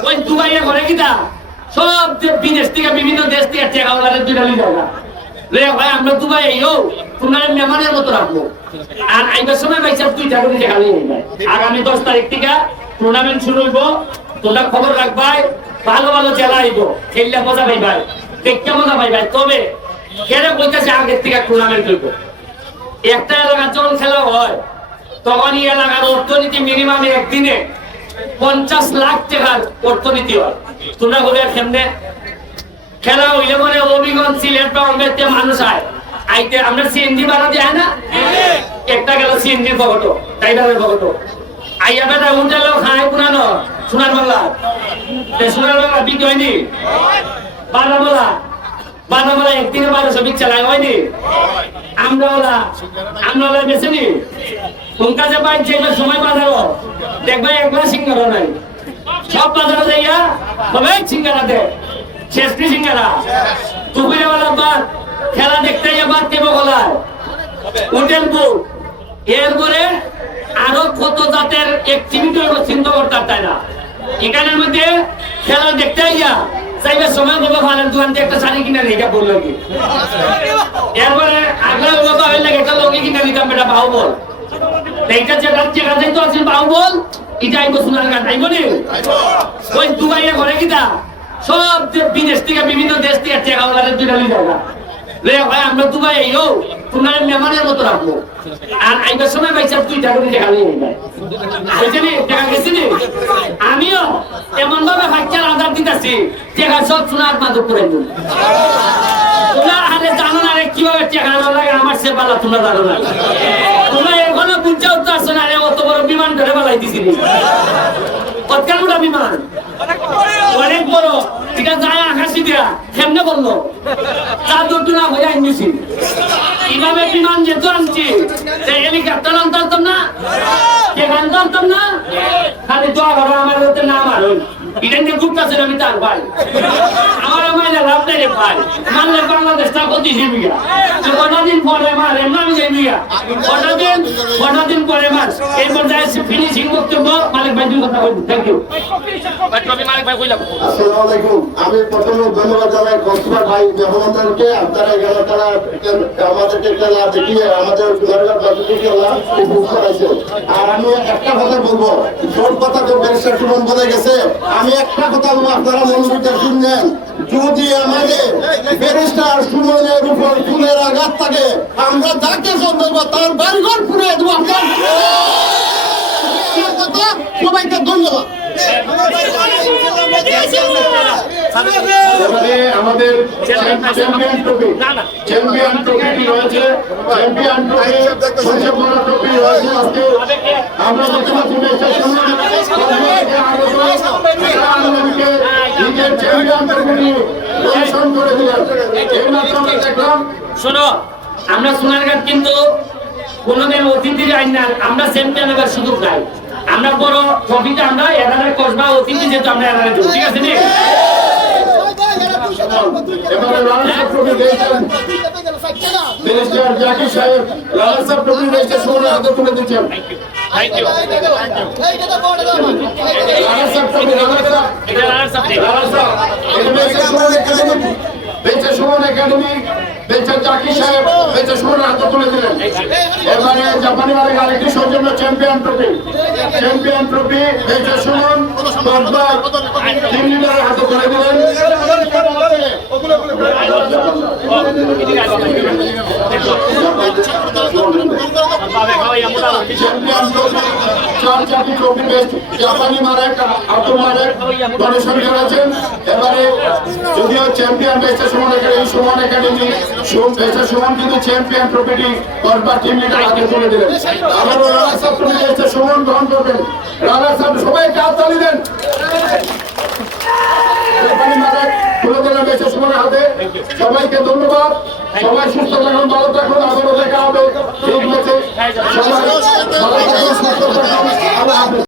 ওই দুবাইয়ে ঘরে কিতা সব যে বিদেশ থেকে বিভিন্ন দেশ থেকে টাকা ওলারে দুইটা লিয়ে যাওয়া রে ভাই, আমরা মেহমানের রাখব। আর সময় আগামী দশ তারিখ থেকে টুর্নামেন্ট শুরু হইব। তোমরা খবর রাখবাই, ভালো ভালো জেলা আইব। খেললে মজা পাইবাই, দেখতে মজা পাইবাই। তবে কেন বলতেছে আগের থেকে টুর্নামেন্ট হইব। একটা এলাকার যখন খেলা হয় তখন এই এলাকার অর্থনীতি মিনিমাম একদিনে পঞ্চাশ লাখ টাকার অর্থনীতি হয়। তোমরা বলে কেমনে? খেলা হইলে পরে অভিগঞ্জ সিলেট বা অম্বেদকে মানুষ আয় আইতে আমরা সিএনজি বাড়া দিয়ে না? একটা গেল সিএনজি ভগত, ড্রাইভারের ভগত। আইয়া বেটা উঠালো, খায় পুরানো সোনার বাংলা। সোনার বাংলা বিক্রি হয়নি? বারামলা বারামলা একদিনে বারোশো চালায় হয়নি। আমরা ওলা আমরা ওলা বেছে নি। তোমরা যে যে সময় বাজারো দেখবে একবার সিঙ্গার নাই। সব বাজারে যাইয়া তবে সিঙ্গারা দে। শেষটি সিঙ্গারা? দুপুরে বেলা বাদ খেলা দেখতে যাবার কেবল গলায়। হোটেল বুক এরপরে আরও কত জাতের অ্যাক্টিভিটি চিন্তা করতে তাই না। এখানের মধ্যে খেলা দেখতে আইয়া চাইবে সময় বলব ভালো দোকান থেকে একটা শাড়ি কিনে নিয়ে বল কি? এরপরে আগ্রহ হলো হয়ে লাগে একটা লঙ্গি কিনে দিতাম বেটা বাহু বল এইটা বাহু বল এটা সোনার গান নি? ওই দুবাইয়ে ঘরে কিতা? সব বিদেশ থেকে, বিভিন্ন দেশ থেকে টাকা ওলারে দুইটা রে ভাই, আমরা দুবাই আইও তোমরা মেহমানের মতো রাখব। আর আইবার সময় ভাই সব দুইটা করে টাকা নিয়ে বুঝলি? টাকা গেছি নি আমিও এমন ভাবে বাচ্চার আধার দিতেছি টাকা সব সোনার মাদক করে দিন তোমরা আরে জানো না রে, কীভাবে টাকা লাগে? আমার সে বালা তোমরা জানো না। তোমরা এখনও বুঝতে উঠতে না রে, অত বড় বিমান ধরে বালাই দিছিলি। কতকাল বিমান? অনেক বড়। আছে যায় আকাশি দিয়া, কেমনে বলল? চার দুর্টুনা হয়ে আনছি কীভাবে বিমান যেত আনছি হেলিকপ্টার আনতাম না? কে আনতে পারতাম না? খালি দোয়া করো, আমার হতে না মারুন। এটা নিয়ে গুপ্ত আছে আমি তার ভাই। আমার আমার লাভ নেই রে ভাই। মানলে বাংলাদেশটা ক্ষতি হিসেবে কটা দিন পরে মার এমন আমি যাই বিয়া কটা দিন? কটা দিন পরে মার। এই পর্যায়ে ফিনিশিং বক্তব্য মালিক ভাই দুই কথা বলব থ্যাংক ইউ মালিক ভাই কইলাম আসসালামু আলাইকুম আমি প্রথমে ধন্যবাদ জানাই কক্সবাজার ভাই মেহমানদেরকে। আপনারা তারা আমাদেরকে খেলা দেখিয়ে আমাদের খেলা উপভোগ করাইছে। আর আমি একটা কথা বলব। সব কথা তো ব্যারিস্টার সুমন বলে গেছে। আমি একটা কথা বলব আপনারা মনোযোগটা শুনলেন যদি আমাদের ব্যারিস্টার সুমনের উপর ফুলের আঘাত থাকে। আমরা যাকে সন্দেহ তার বাড়িঘর ফুলে দেবো। আপনার সবাইকে ধন্যবাদ। আমাদের চ্যাম্পিয়ন ট্রফি চ্যাম্পিয়ন ট্রফি রয়েছে চ্যাম্পিয়ন ট্রফি সবচেয়ে ট্রফি রয়েছে আজকে। আমরা শোনো আমরা সোনারঘাট কিন্তু কোনোদিন অতিথি যাই না আমরা চ্যাম্পিয়ন হবার সুযোগ নাই। আমরা বড় ট্রফিটা আমরা এরারে কসবা অতিথি যেহেতু আমরা এরারে দেবো ঠিক আছে এবারে লালা মিনিস্টার জাকির সাহেব লালা সাহেব ট্রফি তুলে দিচ্ছেন থ্যাংক ইউ বেঁচে সুমন একাডেমি বেঁচে সুমন জাকির সাহেব বেঁচে সুমনের হাতে তুলে দিলেন এবারে জাপানি মালিক আরেকটি সৌজন্য চ্যাম্পিয়ন ট্রফি চ্যাম্পিয়ন ট্রফি বেঁচে সুমন টিম লিডারের হাতে তুলে দিলেন জাপানি মারেক আব্দুল মারেক ডোনেশন করেছেন এবারে যদিও চ্যাম্পিয়ন বেস্টে সুমন একাডেমি সুমন একাডেমি বেস্টে সুমন, কিন্তু চ্যাম্পিয়ন ট্রফিটি করবার টিম লিডার হাতে তুলে দিলেন। আবারও রানা সাহেব ট্রফি বেস্টে সুমন গ্রহণ করবেন রানা সাহেব সবাইকে হাততালি দেন জাপানি মারেক তুলে দিলেন বেস্টে সুমনের হাতে সবাইকে ধন্যবাদ সবাই সুস্থ থাকুন ভালো থাকুন আবারও দেখা হবে সবাই সুস্থ থাকুন